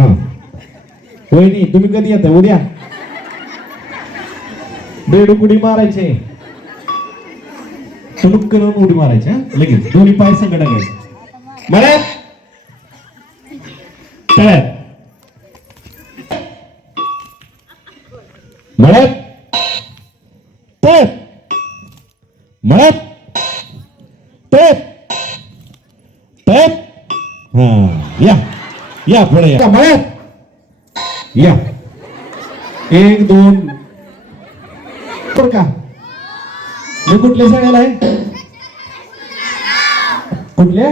हा. वहिनी तुम्ही कधी येता उद्या. बेड उडी मारायचे. तुणुक करून उडी मारायचे लगेच. दोन्ही पाय सगळं टाकायचे मला तळ्यात मळ्यात तळ्यात मळ्यात हा या. या पुढे या. मळ्यात? या. एक दोन. बर का? मी कुठल्या शाळेला आहे? कुठल्या?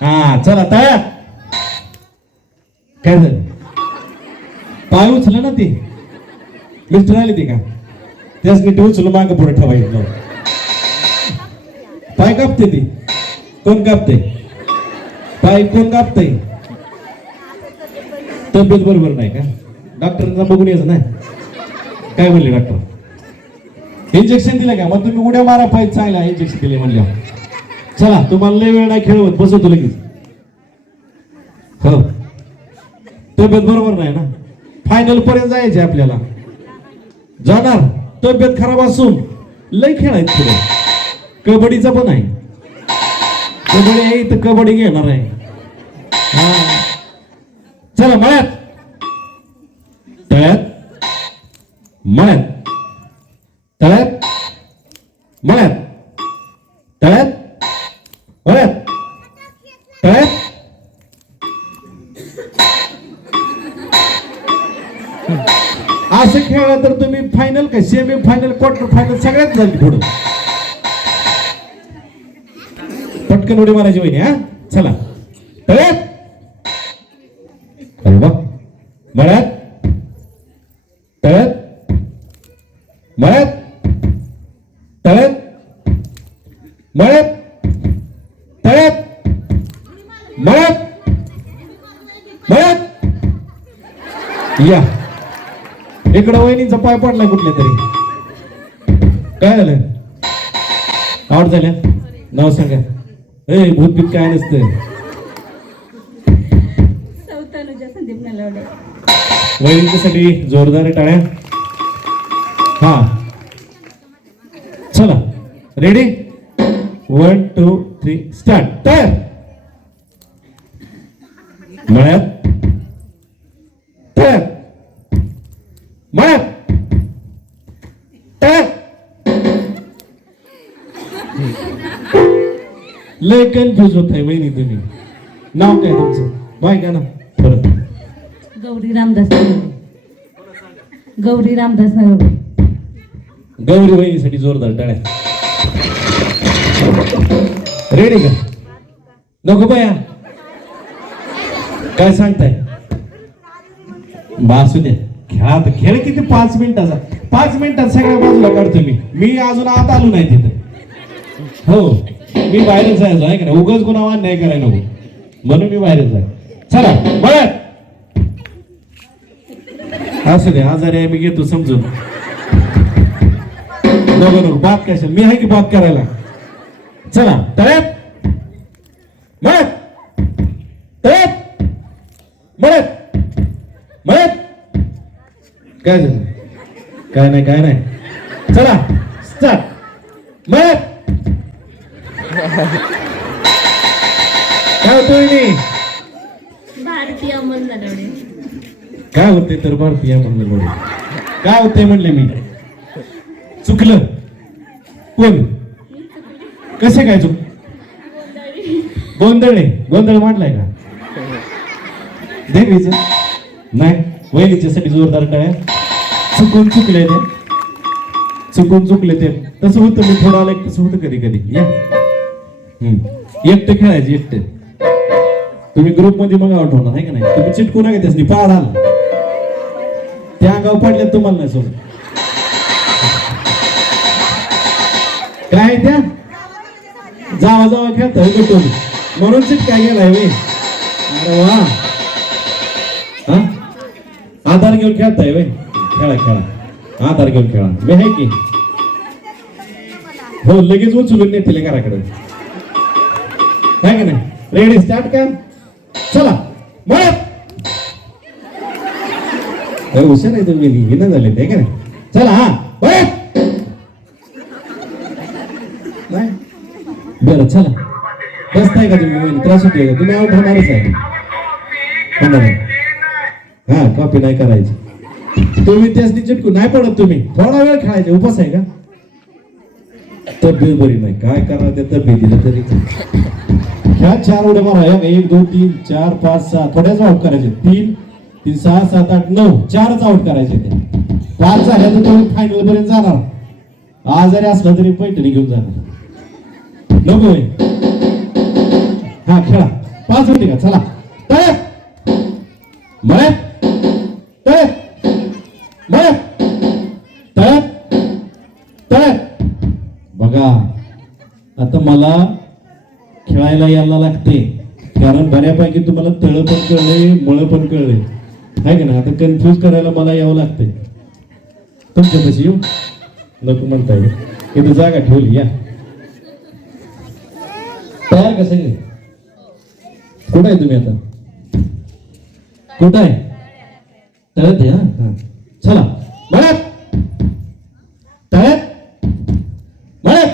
हा चला तयार. काय झालं? पाय उचलं ना ते. मिस्टर आले ते का? त्याच नीट उचलून मागं पुढे ठेवायचं. पाय कापते ती. कोण कापते पाय कोण कापते तब्येत बरोबर नाही का? डॉक्टरांना बघून यायचं नाही? काय म्हणले डॉक्टर? इंजेक्शन दिलं का? मग तुम्ही उड्या मारा पाहिजे चांगला इंजेक्शन दिले म्हणल्या. चला तुम्हाला लय वेळ नाही खेळवत बसवतो लगेच. हो. तब्येत बरोबर नाही ना? फायनल पर्यंत जायचे आपल्याला. जाणार. तब्येत खराब असून लय खेळायचं पुढे. कबड्डीचा पण आहे. कबड्डी आहे तर कबड्डी घेणार आहे. हा. चला मळ्यात. तळ्यात. मळ्यात. तळ्यात. मळ्यात. तळ्यात. मळ्यात. तळ्यात. असं खेळलं तर तुम्ही फायनल काय? सेमी फायनल क्वार्टर फायनल सगळ्यात झाली. पुढं उडी मारायची वहिनी हा? चला. तळत अरे वा. मळ्यात. तळत मळ्यात. तळ्यात मळ्यात. तळ्यात मळ्यात. मळ्यात. या. इकडं वहिनीचा पाय पडला कुठल्या तरी. काय झालं? आवड झाल्या? नाव सांगा. ए भूतभीत काय नसतं वहिनीच्यासाठी जोरदार टाळ्या. हा. चला. Ready one two three start तयार मळ्यात. तयार मळ्यात. लय कन्फ्युज होत आहे वहिनी तुम्ही. नाव काय तुमचं? बाय का ना परत. गौरी रामदास गौरी रामदास गौरी वहिनीसाठी जोरदार टाळ्या. रेडी का? नको बाया. काय सांगताय? बासू द्या खेळा तर खेळ किती पाच मिनिटाचा. पाच मिनिटात सगळ्या बाजूला काढतो मी. मी अजून आत आलो नाही तिथं. हो. मी बाहेरच जायचो आहे का उगच उगाच कोणावर अन्याय करायला नको. म्हणून मी बाहेरच जाय चला बघत असू दे आजारी आहे मी घेतो समजून. नको नको. बाप कशा मी आहे की बाप करायला? चला तळ्यात. मळ्यात. तळ्यात. मळ्यात. मळ्यात. काय झालं? काय नाही काय नाही. चला चल मळ्यात. भारतीय अमोल काय होते तर भारतीय बोल काय होते म्हणले मी? चुकलं. कोण? कसे काय चुक गोंधळे. गोंधळ मांडलाय का? देवीच? नाही. वहिनीच्यासाठी जोरदार काय चुकून चुकले ते. चुकून चुकले ते. तसं होतं मी थोडं आलं तसं होतं कधी कधी या. एकटे खेळायचे एकटे. तुम्ही ग्रुपमध्ये मग आउट होणार आहे का नाही? तुम्ही चिटकू नका त्यासनी पाडाल त्या अंगावर पडल्या तुम्हाला नाही सोड काय त्या? जावा जावा खेळताय गटून म्हणून चिटकाय गेलाय मी अरे वा. हा? आधार घेऊन खेळताय वे खेळा खेळा. आधार घेऊन खेळा. मी आहे की? हो लगेच उचलून नेतील घराकडे. का नाही? रेडी स्टार्ट का चला. मळ्यात अरे हुशार आहे तुम्ही हिनं झाले ते का नाही? चला हा. नाही. बरं चला. बसताय का तुम्ही त्रास होतोय का तुम्ही आउट होणारच आहे होणार हा कॉपी नाही करायची तुम्ही त्याच चिटकू नाही पडत तुम्ही. थोडा वेळ खेळायचे उपास आहे का तब्येत बरी नाही. काय करणार त्या तब्येतीला तरी? ह्या चार उड्या मारा. या एक दोन तीन चार पाच सहा. थोड्याच आउट करायचे. तीन तीन सहा सात आठ नऊ. चारच आउट करायचे ते. पाच झाल्या तर तुम्ही फायनल पर्यंत जाणार. आजारी असला तरी पैठणी घेऊन जाणार. नको हा खेळा. पाच होते का? चला. तयार. मळे तळ मळे तळ तळ बघा आता मला खेळायला यायला लागते. कारण बऱ्यापैकी तुम्हाला तळ पण कळले मळ पण कळले. आहे का ना आता कन्फ्यूज करायला मला यावं लागते तुमच्या तशी येऊ? नको म्हणता येईल इथं जागा ठेवली या. तयार का सगळे? कुठं आहे तुम्ही आता? कुठं आहे? तळत आहे हा? चला. बरं तळ्यात मळ्यात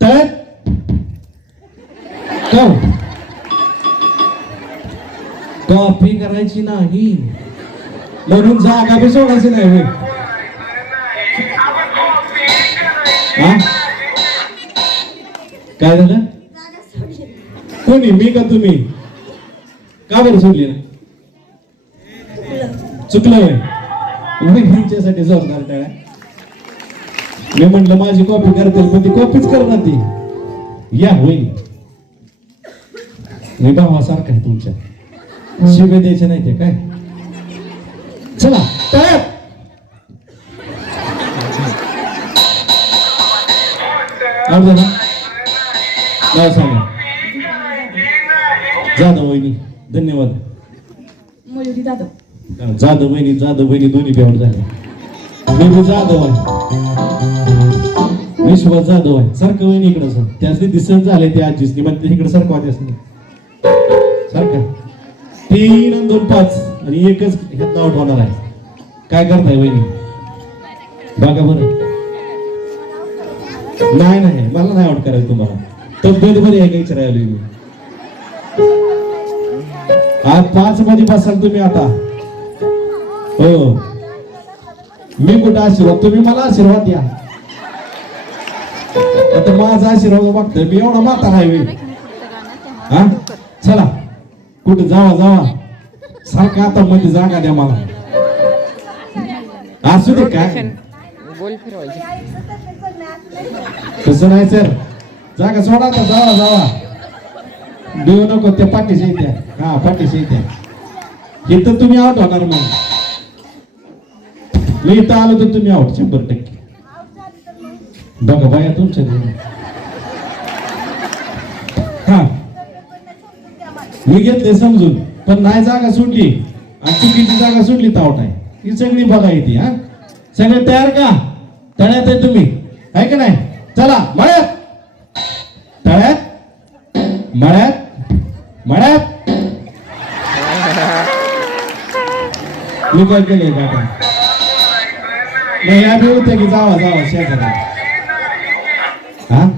तळ्यात का हो? करायची नाही. म्हणून जागा बी सोडायची नाही होय. काय झालं? कोणी मी का तुम्ही? का बरं सोडली ना चुकलं होय. वहिनीच्यासाठी जोरदार टाळ्या. मी म्हटलं माझी कॉपी करतील पण ती कॉपीच करणार ती. या होईल मी भावासारखा आहे तुमच्या. शिवे द्यायचे नाही ते काय? चला तयार. आवडलं ना. नाव सांगा. जाधव वहिनी धन्यवाद. जाधव. जाधव वहिनी जाधव वहिनी दोन्ही बेवड झाले. मी जाधव आहे. विश्वास जाधव आहे. सारखं वहिनी इकडं सर त्यासनी दिसत झाले ते आजीसनी मग ते इकडे सारखं त्यासनी तीन आणि दोन पाच. आणि एकच ह्यात आउट होणार आहे. काय करताय बहिणी बघा बरं. नाही नाही. मला नाही आउट करायचं तुम्हाला. तब्येत बरी आहे का विचारायला मी आज पाच मध्ये बसाल तुम्ही आता. हो. मी कुठं आशीर्वाद? तुम्ही मला आशीर्वाद द्या. आता माझा आशीर्वाद बघतोय मी एवढा माता आहे. हा? चला. कुठं जावा जावा. सारखा आता मध्ये जागा द्या मला. असू दे काय. तसं नाही सर. जागा सोडा आता जावा जावा. देऊ नको त्या पाठीशी येत्या हा पाठीशी येत्या इथं तुम्ही आउट होणार मग. मी इथं आलो तर तुम्ही आउट शंभर टक्के. बघा बाया तुमच्या. हा. मी घेतले समजून. पण नाही जागा सोडली. आणि चुकीची जागा सोडली तावट आहे ही सगळी बघा येते हा. सगळे तयार का? तळ्यात आहे तुम्ही. आहे का नाही? चला मळ्यात. तळ्यात. मळ्यात. मळ्यात. मी केलंय नाही आम्ही होते की जावा जावा शेजारा. हा?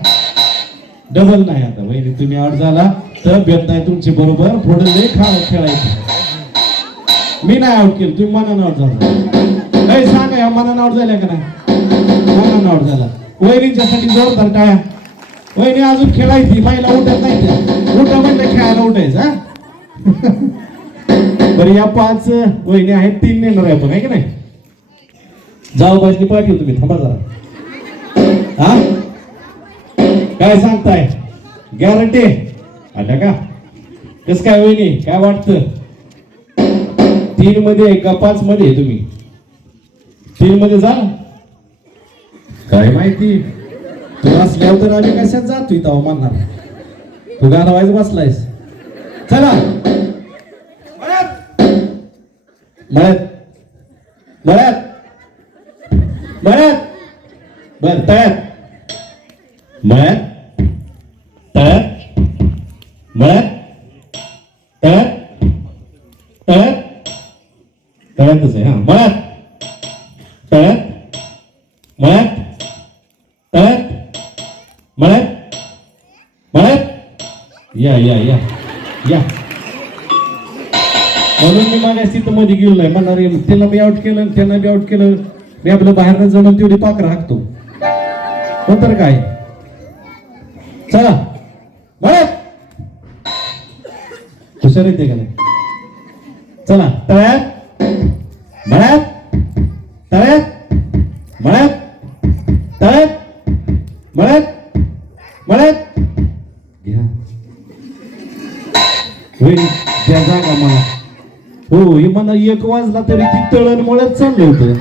डबल नाही आता बहिणी तुम्ही आउट झाला. तर बेत नाही तुमची बरोबर पुढे लय खाव खेळायचं. मी नाही आउट केलं तुम्ही मनानं आउट झाला. काही सांगा या मनानं आउट झाल्या का नाही? मनानं झाला. वहिनीच्यासाठी जोरदार टाळ्या. वहिनी अजून खेळायची महिला उठत नाही उठा म्हणलं खेळायला उठायचं हा? बरं या पाच वहिनी आहेत तीन नेणार आहे आपण आहे की नाही? जाऊ बाजनी पाठवू तुम्ही थांबा जरा. हा? काय सांगताय? गॅरंटी आल्या का? कस काय वहिनी? काय वाटतं? तीन मध्ये आहे का पाच मध्ये आहे तुम्ही? तीन मध्ये जा. काय माहिती? तू असल्यावर तर आम्ही कशात जातो इथं म्हणणार. तू गाणं वाईज बसलायस. चला. मळ्यात. मळ्यात. मळ्यात. बर तळ्यात. मळ्यात. मळ्यात तळ्यात तळ्यात तळ्यातच आहे हा. मळ्यात तळ्यात मळ्यात तळ्यात मळ्यात मळ्यात या या या. या. म्हणून मी माझ्या तिथं मध्ये गेलो नाही. म्हणणार आहे, त्याला मी आउट केलं त्यांना बी आउट केलं. मी आपलं बाहेरनं जाऊन तेवढी पाकर हाकतो. हो काय? चला. मळ्यात हुशार येते का नाही चला तळ्यात. मळ्यात. तळ्यात. मळ्यात. तळ्यात. मळ्यात. मळ्यात. घ्या. द्या जागा मला. हो हे मला एक वाजला तरी ती तळण मळत चाललं होतं.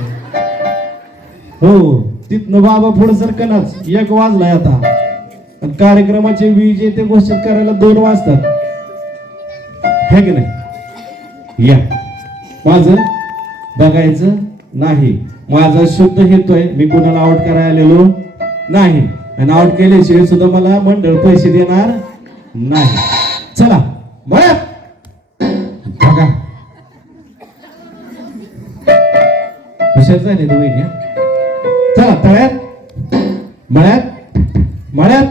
हो तिथनं बाबा पुढे सरकनच. एक वाजलाय आता. कार्यक्रमाचे विजेते ते घोषित करायला दोन वाजतात. है की नाही? या. माझं बघायचं नाही. माझा शुद्ध हेतू आहे. मी कोणाला आउट करायला आलेलो नाही. आणि आउट केल्याशिवाय सुद्धा मला मंडळ पैसे देणार नाही. चला बघा बघा. हुशार झाले तुम्ही चला तळ्यात. मळ्यात. मळ्यात.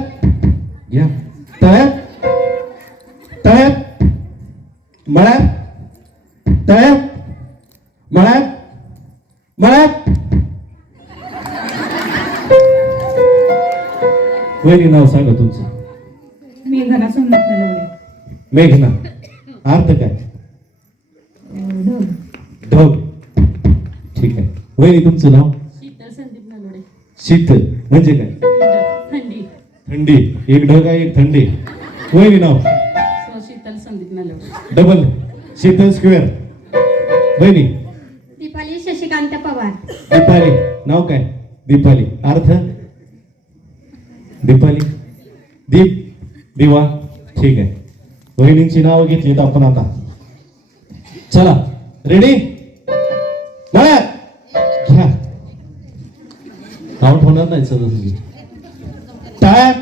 मळ्यात तळ्यात मळ्यात मळ्यात वहिनी नाव सांगा तुमचं. मी घरा सोमनाथ नलवडे मेघना. अर्थ काय? ढोल ढग. ठीक आहे. वहिनी तुमचं नाव? शीतल संदीप नलवडे शीतल. म्हणजे काय? थंडी. थंडी. एक ढग आहे एक थंडी. वहिनी नाव? Double Sheetal square. वहिनी. दीपाली शशिकांत पवार. दीपाली. नाव काय? दीपाली. अर्थ? दीपाली. दीप दिवा. ठीक आहे. वहिनींची नावं घेतलीत आपण आता. चला. रेडी घ्या. आउट होणार नाही सर तुम्ही टाळ्यात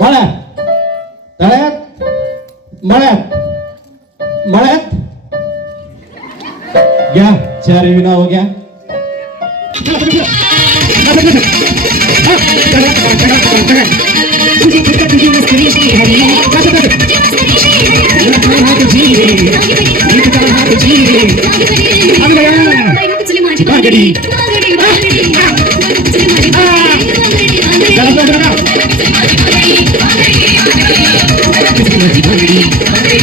मळ्यात टाळ्यात मळ्यात मळ्यात? घ्या चार विना हो घ्या.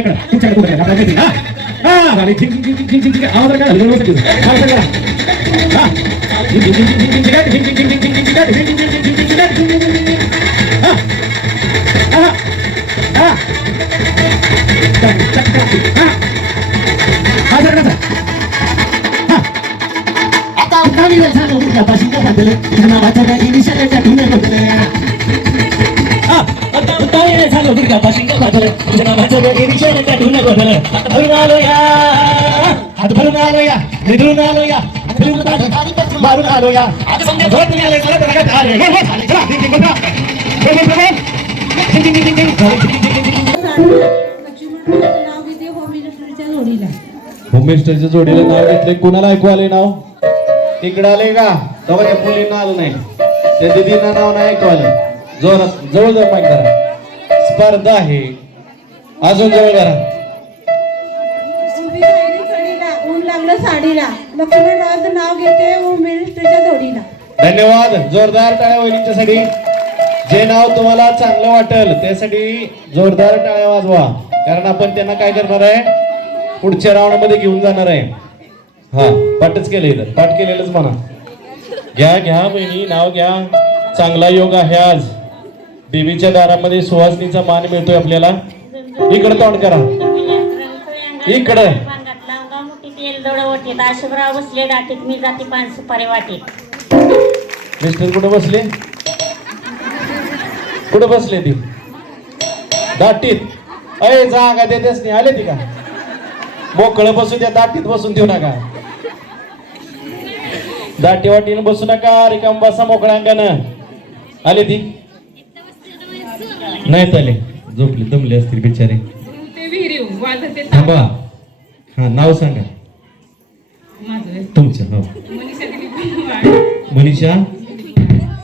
ఇక్కడ కూర్చోండి కూర్చోండి నాకు అనిపిస్తుంది అది జింగ్ జింగ్ జింగ్ జింగ్ జింగ్ అవసరం కాదు ఎవరు వస్తుంది అవసరం కాదు Acá un camino de salud, la pasión de la tele, una batalla inicial de la primera tele. बदल बदल भरून आलो या हात भरून आलो या निधून आलो या मारून आलो या आता आले चला आले हो चला होम जोडीला होममिस्टरच्या जोडीला नाव घेतले कुणाला ऐकू आले नाव? तिकडे आले का? तेव्हा त्या मुलींना आलं नाही. त्या दिदींना नाव नाही ऐकू आलं. जोरात जवळ जवळ पाहिजे करा स्पर्धा आहे. अजून जवळ करा साडीला लक्ष्मणरावाचं नाव घेते मिनिस्टरच्या जोडीला. धन्यवाद. जोरदार टाळ्या वहिनींच्यासाठी. जे नाव तुम्हाला चांगलं वाटेल त्यासाठी जोरदार टाळ्या वाजवा. कारण आपण त्यांना काय करणार आहे? पुढच्या राऊंडमध्ये घेऊन जाणार आहे. हा पाठच केलं इथं. पाठ केलेलंच म्हणा. घ्या घ्या बहिणी नाव घ्या. चांगला योग आहे आज. देवीच्या दारामध्ये सुहासनीचा मान मिळतोय आपल्याला. इकडे तोंड करा. इकडे. बसले दाटीत मी जाते पान सुपारी वाटीत मिस्टर कुठे बसले? कुठे बसले ती? दाटीत. अय जागा देतेस नाही आले ती का? मोकळं बसू द्या दाटीत बसून देऊ नका. दाटी वाटीनं बसू नका रिकाम बसा मोकळ्या अंगानं. आले ती. नाहीत आले झोपले दमले असतील बिचारे. थांबा. हा नाव सांगा. तुमचं हो. मनीषा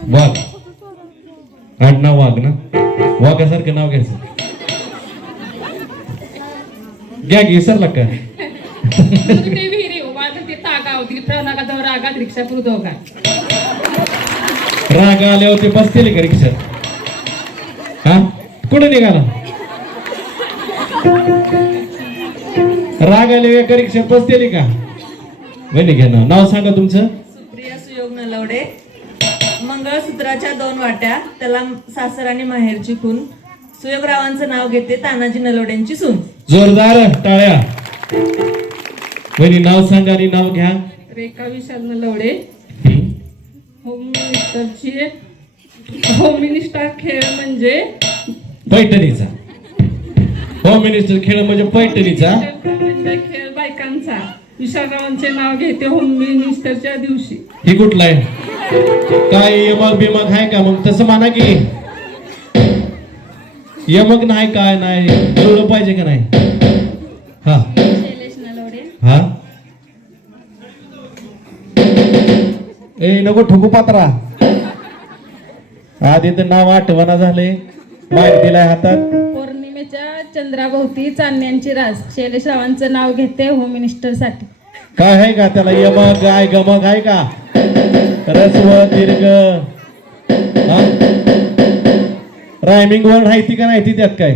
वाघ. आडनाव वाघ ना? वाघासारखं नाव घ्यायचं. घ्या घे विसरला का? रिक्षा? राग आल्यावर ते बसतील का रिक्षात हा कुठे निघाला? राग आले एका रिक्षात बसतील का? बहिणी घ्या नाव नाव सांगा तुमचं. सुप्रिया सुयोग नलवडे मंगळसूत्राच्या दोन वाट्या त्याला सासर आणि माहेरची खून. सुयोगरावांचं नाव घेते तानाजी नलवड्यांची सून. जोरदार टाळ्या. बहिणी नाव सांगा आणि नाव घ्या. रेखा विशाल नलवडे. होम मिनिस्टरची होम मिनिस्टर खेळ म्हणजे पैठणीचा. होम मिनिस्टर खेळ म्हणजे पैठणीचा. खेळ बायकांचा. विशालरावांचे नाव घेते होम मिनिस्टरच्या दिवशी. ही कुठला आहे? काय यमक बिमक आहे का? मग तसं म्हणा की. यमक नाही काय नाही. एवढं पाहिजे का नाही? हा. हा? ए नको ठोकू पात्रा. आधी तर नाव आठवणा झाले. माहिती दिलाय हातात. पौर्णिमेच्या चंद्राभोवती चांदण्यांची रास शैलेश रावांचं नाव घेते होम मिनिस्टरसाठी. काय आहे का त्याला? यमक आहे गमक आहे का? रस्व दीर्घ रायमिंग वर्ड आहे ती का नाही ती त्यात काय?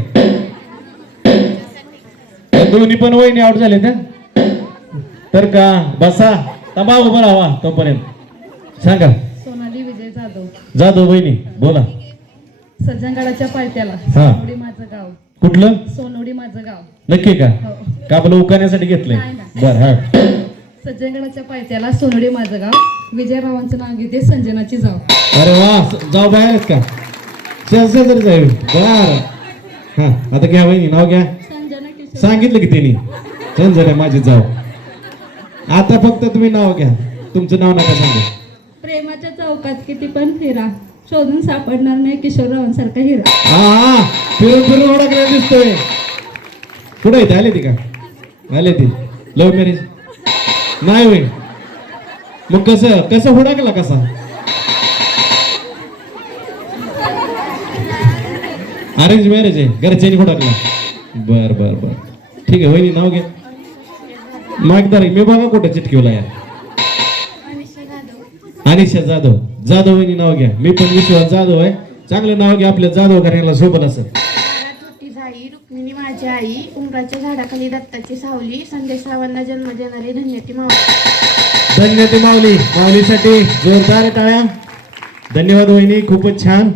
या दोन्ही पण वहिनी आउट झाले ना तर का? बसा. तबा उभं राहा तोपर्यंत. सांगा. सोनाली विजय जाधव. जाधव बहिणी बोला. सज्जनगडाच्या पायथ्याला हा. सोनोडी माझं गाव. कुठलं? सोनोडी माझं गाव. नक्की का? हो. का आपलं उकाण्यासाठी घेतलंय? नाही, नाही. बर हा. सज्जनगडाच्या पायथ्याला सोनोडी माझं गाव. विजयरावांचं नाव घेते संजनाची जाव. अरे वा जाऊ बाहेर आहेत का? जाईल बर. हा आता घ्या वहिनी नाव घ्या. संजना किशोर. सांगितलं की त्यांनी संजय माझी जाऊ. आता फक्त तुम्ही नाव घ्या. तुमचं नाव नका सांगू. प्रेमाच्या चौकात किती पण फिरा. शोधून सापडणार नाही किशोररावांसारखा हिरा. हा फिरून फिरून ओळखला दिसतोय. कुठे येते आले ती का? आले ती. लव्ह मॅरेज नाही होईल मग कसं? कसं हुडाकला कसा? अरेंज मॅरेज आहे. घरच्यांनी हुडाकला. बर बर बर. ठीक आहे वहिनी नाव घ्या मागदार मी बघा कुठं चिटकीवला यार अनिशा जाधव. जाधव वहिनी नाव घ्या. मी पण विश्वास जाधव आहे. चांगलं नाव घ्या आपल्या जाधव घराण्याला सोबत झाडी रुक्मिणी माझी आई उमराच्या झाडाखाली दत्ताची सावली जन्म देणारी धन्यती मावळी धन्य ते माऊली माऊलीसाठी जोरदार टाळ्या. धन्यवाद वहिनी खूपच छान.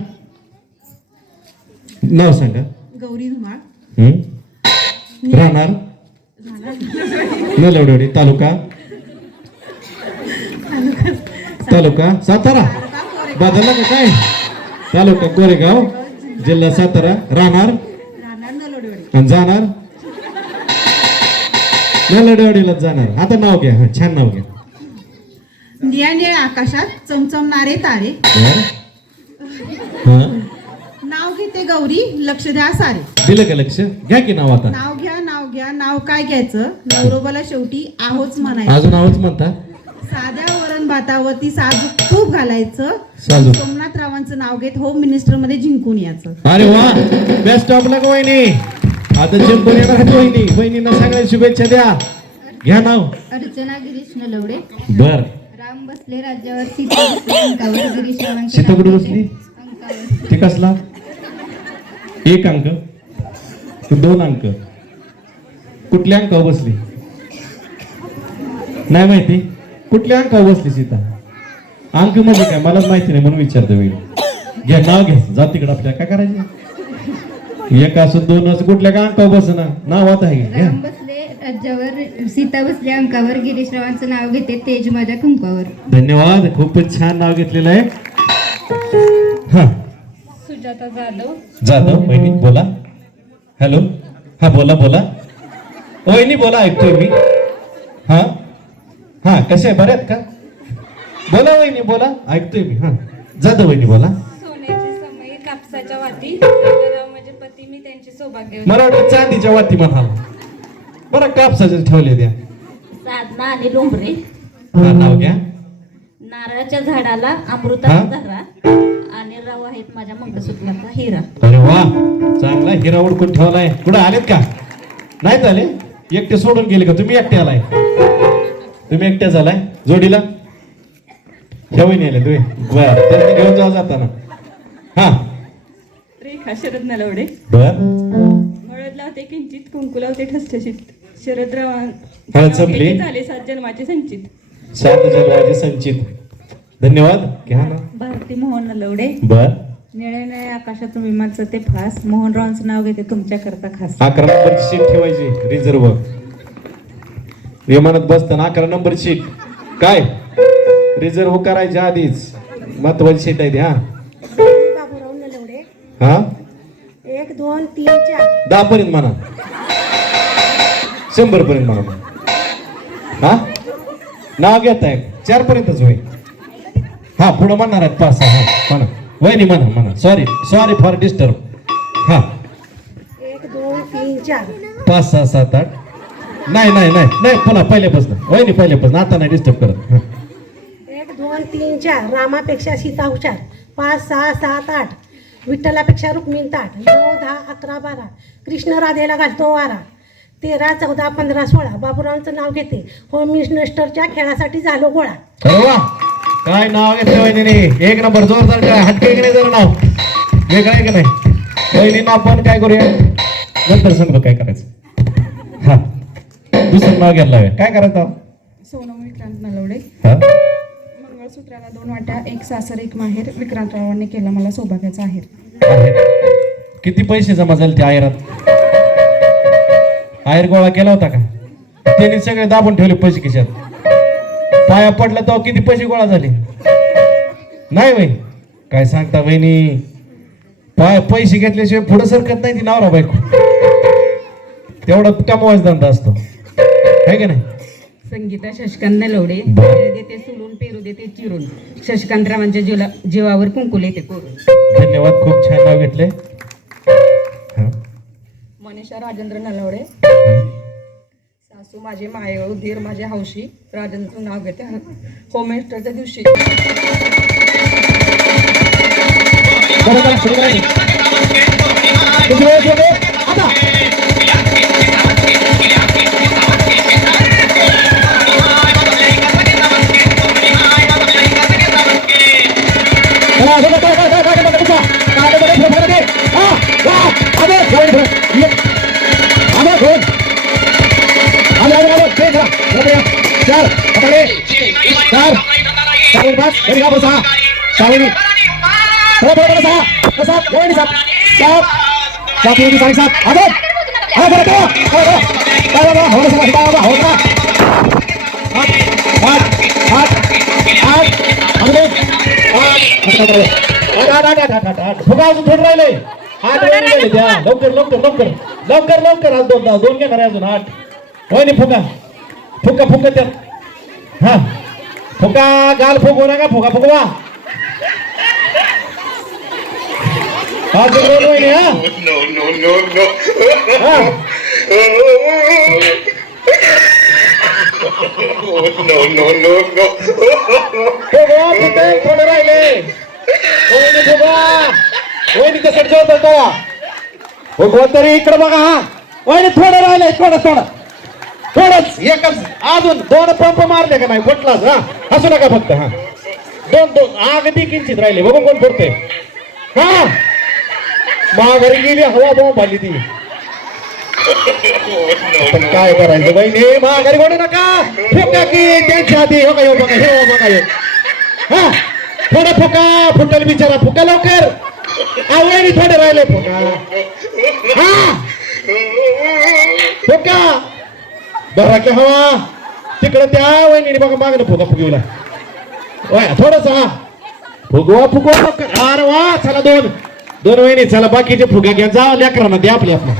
नाव सांगा. गौरी धुमाळ? राहणार? नलवडे तालुका? तालुका सातारा. बदलला का काय? तालुका कोरेगाव जिल्हा सातारा. राहणार? आणि जाणार? नलडवाडीला जाणार. आता नाव घ्या. हा, छान नाव घ्या. निळ्या आकाशात चमचमणारे तारे. नाव घेते गौरी लक्ष द्या सारे. दिलं का लक्ष? घ्या की नाव आता. नाव घ्या नाव घ्या. नाव काय घ्यायचं? नवरोबाला शेवटी आहोच म्हणायचं. अजून नावच म्हणता. साध्या भातावरती साजूक तूप घालायचं. साजूक. सोमनाथ रावांचं नाव घेत होम मिनिस्टरमध्ये जिंकून यायचं. अरे वा! बेस्ट ऑफ लक वहिनी. आता जिंकून येणार आहेत वहिनी. वहिनींना सगळ्या शुभेच्छा द्या. घ्या नाव. अर्चना गिरीश नलवडे. बर. राम बसले राज्यावर सीता बसले अंकावर गिरीश रावांचे सीता नाव कुठे घेते. बसली? अंकावर. ते कसला? एक अंक. तो दोन अंक. कुठल्या अंकावर बसली? नाही माहिती. कुठल्या अंकावर बसली सीता अंक म्हणजे काय? मलाच माहिती नाही म्हणून विचारतो वेळ घ्या नाव घ्या जा तिकडे आपल्या. काय करायचे? एक असं दोन असं कुठल्या का अंकावर बसना नावात आहे. घ्या. राम बसले राज्यावर सीता बसले अंकावर. गिरीशरावांचं नाव घेते तेज माझ्या कुंकावर. धन्यवाद. खूपच छान नाव घेतलेलं आहे. हा. सुजाता जाधव. जाधव वहिनी बोला. हॅलो. हा बोला बोला. वहिनी बोला ऐकतोय मी. हा. हा कसे आहे? बऱ्यात का? बोला वहिनी बोला. ऐकतोय मी हा. जाधव वहिनी बोला. सोन्याचे समय कापसाच्या वाती. राम माझे पती मी त्यांचे सौभाग्य मला वाटतं चांदीच्या वाती म्हणाल. बरं कापसाचे ठेवले द्या. साधना आणि लोंबरे हा नाव घ्या. नारळाच्या झाडाला हा? अमृता धरा आणि राव आहेत माझ्या मंगळसूत्राचा हिरा. अरे वा चांगला हिरा उडकून ठेवलाय. कुठं आलेत का? नाही आले? एकटे सोडून गेले का? तुम्ही एकटे आलाय. तुम्ही एकटे झालाय? जोडीला? ह्यावी नेले तुम्ही. बर त्यांनी घेऊन जाऊ जाताना. हा. रेखा शरद नलवडे बर. हळद लावते किंचित कुंकू लावते ठसठशीत. शरद हळद संपली. झाले सात जन्माचे संचित. सात जन्माचे संचित. धन्यवाद. घ्या ना. भारती मोहन नलवडे बर. निळे निळे आकाशातून विमानचं ते फास. मोहनरावांचं नाव घेते तुमच्याकरता खास. अकरा नंबरची सीट ठेवायची रिझर्व विमानात बसताना अकरा नंबर सीट. काय? रिझर्व करायच्या आधीच. महत्वाची सीट आहे हा. हा? एक दोन तीन चार. दहा पर्यंत म्हणा. शंभर पर्यंत म्हणा. हा? नाव घेत आहे चार पर्यंतच होय हा पुढं म्हणणार आहेत पाच सहा. हा म्हणा. वहिनी म्हणा म्हणा. सॉरी सॉरी फॉर डिस्टर्ब हा. एक दोन तीन चार. पाच सहा सात आठ. नाही नाही नाही. नाही पुन्हा पहिल्यापासून. वहिनी पहिल्यापासून. आता नाही डिस्टर्ब करत. एक दोन तीन चार. रामापेक्षा सीता हुशार. पाच सहा सात आठ. विठ्ठलापेक्षा रुक्मिणी ताट. नऊ दहा अकरा बारा. कृष्ण राधेला घालतो वारा. तेरा चौदा पंधरा सोळा. बाबूरावांचं नाव घेते. होम मिनिस्टरच्या खेळासाठी झालो गोळा. अरे वा! काय नाव घेतलं वहिनीने? एक नंबर जोरदार काय हटके की नाही जरा नाव? वेगळं आहे की नाही? वहिनी नाव पण काय करूया? नंतर सांगतो काय करायचं. हा. दुसरं नाव घ्यायला लावूया. काय करायचं सोनम विक्रांत नलवडे. हा? मंगळसूत्राला दोन वाट्या एक सासर एक माहेर. विक्रांतरावांनी केला मला सौभाग्याचा आहेर. आहे. किती पैसे जमा झाले त्या आयरात आयर गोळा केला होता का? त्यांनी सगळे दाबून ठेवले पैसे खिशात. पाया पडला तेव्हा किती पैसे गोळा झाले? नाही बाई. काय सांगता बहिणी पाय पैसे घेतल्याशिवाय पुढे सरकत नाही ती नावरा बायको. तेवढा कमवायचा धंदा असतो. आहे का नाही? संगीता शशिकांत नलवडे. देते सोलून पेरू देते चिरून. शशिकांतरावांच्या जीवला जीवावर कुंकुल येते कोरून. धन्यवाद खूप छान नाव घेतलंय हा. मनीषा राजेंद्र नलवडे सासू माझे मायळ धीर माझे हौशी. राजेंद्रचं नाव घेते होम मिनिस्टरच्या दिवशी. चला, चार, पकडले. चार. चार पाच. वरी घाबरून सहा. सहा वरी. सहा. सात. वरी सात. सात. सात वरी साडेसात. आगे. आगे, चला, चला. चला, चला. चला, चला, हवं सगळं. हिता, हवं, आठ, आठ, आठ, आठ, आठ, आठ, आठ, आठ, आठ, फुगा अजून थोडं राहिले आठ राहिले द्या लवकर लवकर लवकर लवकर लवकर आज दोन दोन घ्या आहे अजून आठ होय नाही फुगा फुका फुका त्यात हा. फुका गाल फुगू नका फुगा फुगवा. हा दोन हा. हा. फुगवा फुटे थोडं राहिले. होय नाही कसं फुगवा तरी इकडे बघा हा. थोडं राहिले थोडं थोडं. थोडंच एकच अजून दोन पंप मारले का नाही? फुटलाच हा. हसू नका फक्त हा. दोन दोन. अगदी किंचित राहिले. बघू कोण फुटते हा. माघारी गेली हवा बॉम्ब आली ती. पण काय करायचं बहिणी? माघारी गोडू नका. फुका की त्यांच्या आधी हो का हो बघा हे हो बघा हे. हो, हो हो. हा. थोडं फुका फुटल बिचारा फुका लवकर. हा थोडे राहिले फुका. हा. फुका. बरा की हवा. तिकडे त्या वहिनी बघा मागणं फुगा फुगवला. वय थोडस हा. फुगवा फुगवा अरे वा चला दोन. दोन वहिनी चला बाकीचे फुगा घ्या जा लेकरांना द्या आपल्या आपल्या